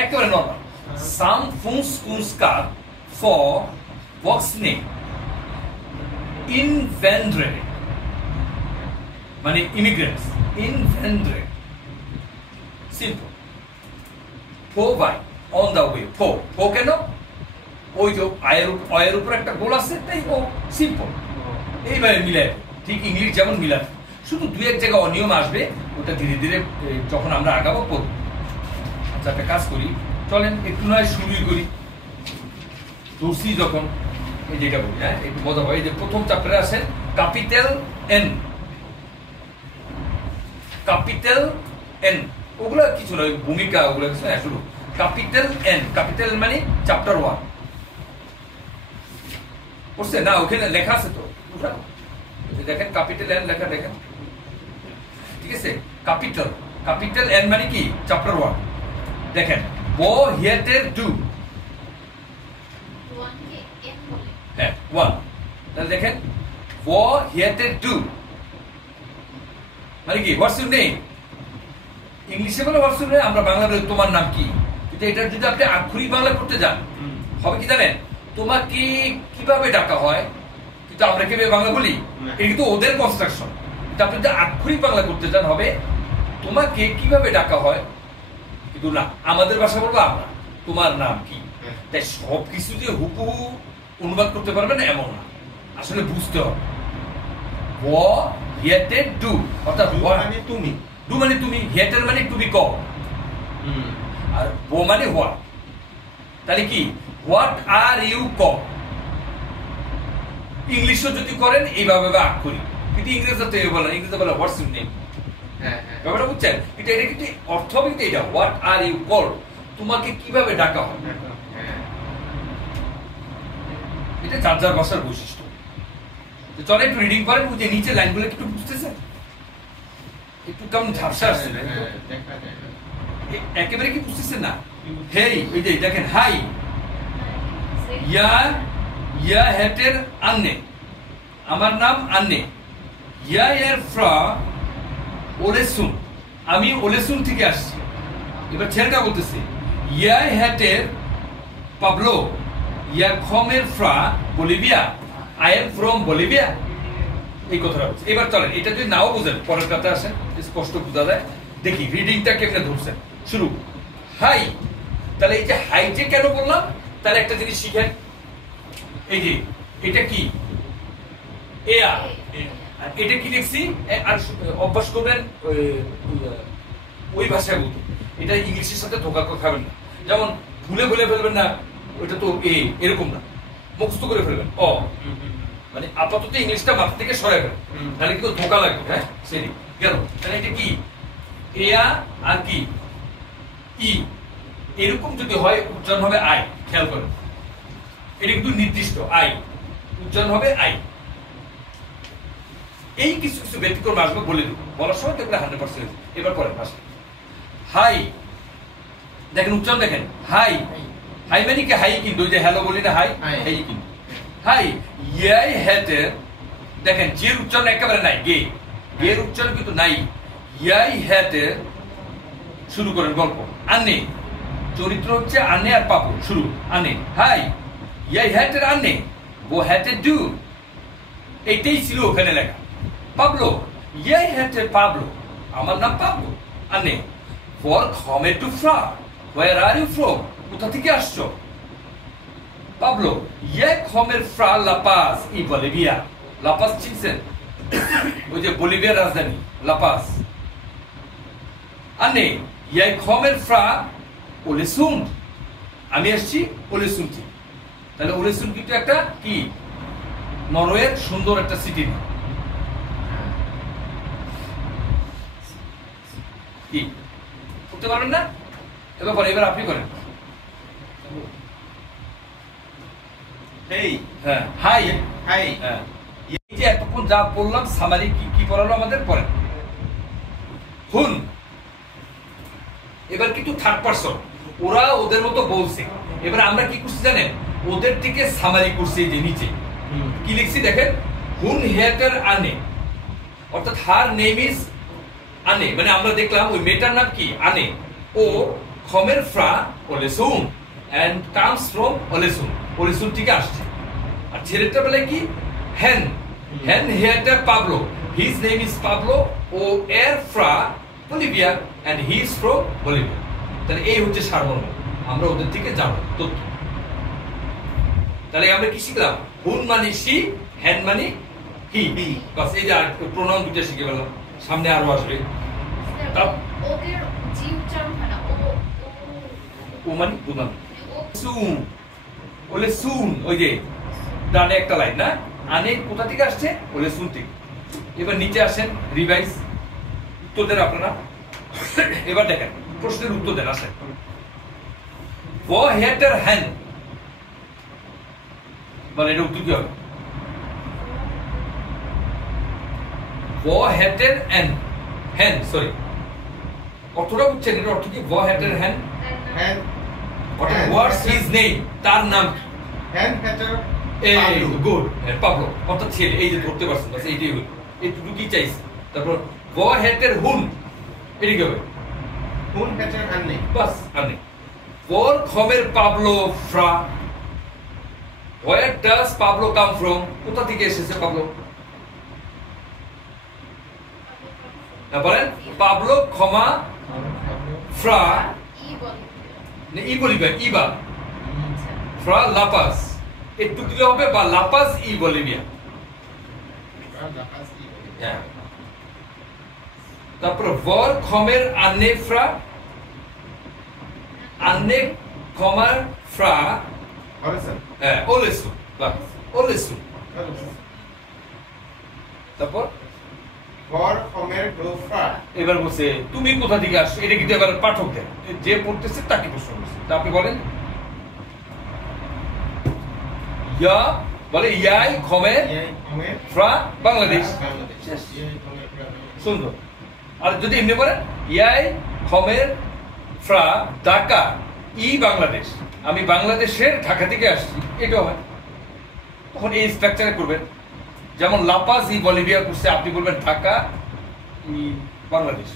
একেবারে normal. Some ফুংস কুংস্কার for ভক্সনে ইনভেন্ড্রে মানে immigrants, ইনভেন্ড্রে simple. ফো বাই অন দা ওয়ে, ফো ফো কেন? ওই যে অয়ের উপর একটা গোল আছে তাই ও সিম্পল। এইভাবে মিলাই ঠিক ইংলিশ যেমন মিলাবে, শুধু দুই এক জায়গায় অনিয়ম আসবে, ওটা ধীরে ধীরে যখন আমরা আগাবো করবো। আচ্ছা একটা কাজ করি, চলেন একটু নয় শুরুই করি। ধরছি যখন এই যেটা বলি, হ্যাঁ একটু মজা হয়। এই যে প্রথম চ্যাপ্টারে আসেন ক্যাপিটাল এন, ক্যাপিটাল এন ওগুলো কিছু নয়, ভূমিকা ওগুলো কিছু না, শুরু ক্যাপিটাল এন। ক্যাপিটাল মানে চ্যাপ্টার 1 পড়ছে না? ওখানে লেখা আছে তো, দেখেন ক্যাপিটাল এন লেখা দেখেন, ঠিক আছে? ক্যাপিটাল, ক্যাপিটাল এন মানে কি? চ্যাপ্টার 1 দেখেন, বো হিয়াটের ডু, হ্যাঁ 1, তাহলে দেখেন বো হিয়াটের ডু মানে কি? What's your name. ইংলিশে বলে হোয়াটস ইউর নেম, আমরা বাংলা বলে তোমার নাম কি। কিন্তু এটা যদি আপনি আক্ষরিক বাংলা করতে যান হবে কি জানেন? তোমাকে কিভাবে ডাকা হয়, কিন্তু আমরা কিভাবে বাংলা বলি, এটা কিন্তু ওদের কনস্ট্রাকশন। কিন্তু আপনি যদি আক্ষরিক বাংলা করতে যান হবে তোমাকে কিভাবে ডাকা হয়, কিন্তু না আমাদের ভাষা বলবো আমরা তোমার নাম কি। তাই সবকিছু যে হুবহু অনুবাদ করতে পারবে না এমন না, আসলে বুঝতে হবে। ও হিয়াটেড ডু অর্থাৎ মানে তুমি, ডু মানে তুমি, হিয়াটেড মানে টু বি কল, আর ও মানে হোয়াট। তাহলে কি হোয়াট আর ইউ কল। ইংলিশও যদি করেন এইভাবে আক্ষরিক, কিন্তু ইংরেজিতে তো বলেন, ইংরেজিতে বলে হোয়াটস ইউর নেম। ব্যাপারটা বুঝছেন? কিন্তু এটা কিন্তু অর্থ হবে কিন্তু এটা হোয়াট আর ইউ কল, তোমাকে কিভাবে ডাকা হয়। এটা যার যার ভাষার বৈশিষ্ট্য। তো চলে একটু রিডিং করেন, বুঝে নিচে লাইনগুলো একটু বুঝতেছেন, একটু কেমন ঝাপসা আসছে, একেবারে কি বুঝতেছেন না? হেই ওই যে দেখেন হাই, ইয়া ইয়া হেটের আন্নে, আমার নাম আন্নে। ইয়া এর ফ্রা ওলেসুন, আমি ওলেসুন থেকে আসছি। এবার ছেলেটা বলতেছে ইয়া হেটের পাবলো, ইয়া খমের ফ্রা Bolivia, I am from Bolivia. এই কথাটা বলছে। এবার চলেন এটা যদি নাও বুঝেন পরের কথা আসেন, স্পষ্ট বোঝা যায়। দেখি রিডিংটা কেমনে ধরছেন। শুরু হাই, তাহলে এই যে হাই যে কেন বললাম, তাহলে একটা জিনিস শিখেন। এই যে এটা কি এয়া, এটা কি লিখছি, আর অভ্যাস করবেন ওই ভাষায় বলতে। এটা ইংলিশের সাথে ধোকা খাবেন না, যেমন ভুলে ভুলে ফেলবেন না, ওইটা তো এরকম না, মুখস্থ করে ফেলবেন অ, মানে আপাতত ইংলিশটা মাথা থেকে সরাই ফেলেন, তাহলে কিন্তু ধোকা লাগবে। হ্যাঁ সেই গেল। তাহলে এটা কি এয়া আর কি ই, এরকম যদি হয় উচ্চারণ হবে আই। খেয়াল করেন এটা কিন্তু নির্দিষ্ট আই, উচ্চারণ হবে আই। এই কিছু কিছু ব্যতিক্রম আসবে বলে দেবো, বলার সময় দেখলে 100%। এবার পরে ভাষা হাই, দেখেন উচ্চারণ দেখেন হাই, হাই মানে কি হাই, কিন্তু ওই যে হ্যালো বলি না হাই, হাই কিন্তু হাই। ইয়াই হেটে দেখেন জের উচ্চারণ একেবারে নাই, গে এর উচ্চারণ কিন্তু নাই। ইয়াই হেটে শুরু করেন গল্প। আনে চরিত্র হচ্ছে আনে আর পাবো, শুরু আনে। হাই ইয়াই হেটের আনে, ও হেটে ডু, এইটাই ছিল ওখানে লেখা। পাবলো ইয়াই হেটে পাবলো, আমার নাম পাবলো। আনে ফর খমে টু ফ্রা, হোয়ার আর ইউ ফ্রম, কোথা থেকে আসছো। পাবলো ইয়াই খমের ফ্রা লাপাস ই বলিভিয়া, লাপাস চিনছেন? ওই যে বলিভিয়ার রাজধানী লাপাস। আনে ইয়াই খমের ফ্রা ওলেসুন, আমি আসছি ওলেসুন থেকে। তাহলে ওলেসুন কিন্তু একটা কি নরওয়ের সুন্দর একটা সিটি না কি? করতে পারবেন না? এবার এবার আপনি করেন। হ্যাঁ হাই হাই, হ্যাঁ এই যে এতক্ষণ যা পড়লাম সামারি কি পড়ালো আমাদের পড়েন। হুন এবার কিন্তু থার্ড পারসন, ওরা ওদের মতো বলছে। এবার আমরা কি করছি জানেন, ওদের থেকে সামারি করছি। যে নিচে কি লিখছি দেখেন, হুন হেটার আনে, অর্থাৎ হার নেম ইজ আনে, মানে আমরা দেখলাম ওই মেয়েটার নাম কি আনে। ও kommen fra Olesund and comes from Olesund. Olesund থেকে আসছে। আর ছেলেটা বলে কি hen heter Pablo. His name is Pablo O fra Bolivia and he is from Bolivia. তাহলে এই হচ্ছে সারমর্ম, আমরা ওদের থেকে জানব তথ্য। তাহলে আমরা কি শিখলাম? হুন মানে সি, হ্যান মানে হি। বাস এই যে প্রোনাউন দুটো শিখে গেলাম, সামনে আরো আসবে। ওদের জি উচ্চারণ হয় না, ও মানে প্রোনাউন। সুন ওলে সুন, ওই যে ডানে একটা লাইন না, আনে কোথা থেকে আসছে? ওলে সুন থেকে। এবার নিচে আসেন, রিভাইজ উত্তর দেন আপনারা। এবার দেখেন প্রশ্নের উত্তর দেন, আসেন। Wo heter hen? বলে এটা উত্তর কি হবে? Wo heter en? Hen, sorry. অর্থটা বুঝছেন, এর অর্থ কি? Wo heter hen? hen What's his name? তার নাম কি? hen heter এই গুড, পাবলো অর্থাৎ ছেলে। এই যে ধরতে পারছেন, বাস এইটাই হলো, এইটুকু কি চাইছে। তারপর Wo heter hun? এটা কি হবে? hun heter Anne. বাস আনে। Wo kommen Pablo fra? Where does Pablo come from? কোথা থেকে এসেছে পাবলো? না বলেন পাবলো ক্ষমা ফ্রা ই বলিবেন ইবা ফ্রা লাপাস, একটু দিলে হবে, বা লাপাস ই বলিভিয়া। তারপর ভর খমের আনে ফ্রা, আনে খমার ফ্রা ওলেসু, ওলেসু। তারপর for Homer do fra. এবার বলছে তুমি কোথা থেকে আসছো, এটা কিন্তু এবার পাঠক দেন, যে পড়তেছে তাকে প্রশ্ন করছে। তা আপনি বলেন ইয়া, বলে ইয়াই খমের ফ্রা বাংলাদেশ। সুন্দর। আর যদি এমনি বলেন ইয়াই খমের ফ্রা ঢাকা ই বাংলাদেশ, আমি বাংলাদেশের ঢাকা থেকে আসছি, এটাও হয়। তখন এই স্ট্রাকচারে করবেন, যেমন লাপাস ই বলিভিয়া করছে, আপনি বলবেন ঢাকা ই বাংলাদেশ।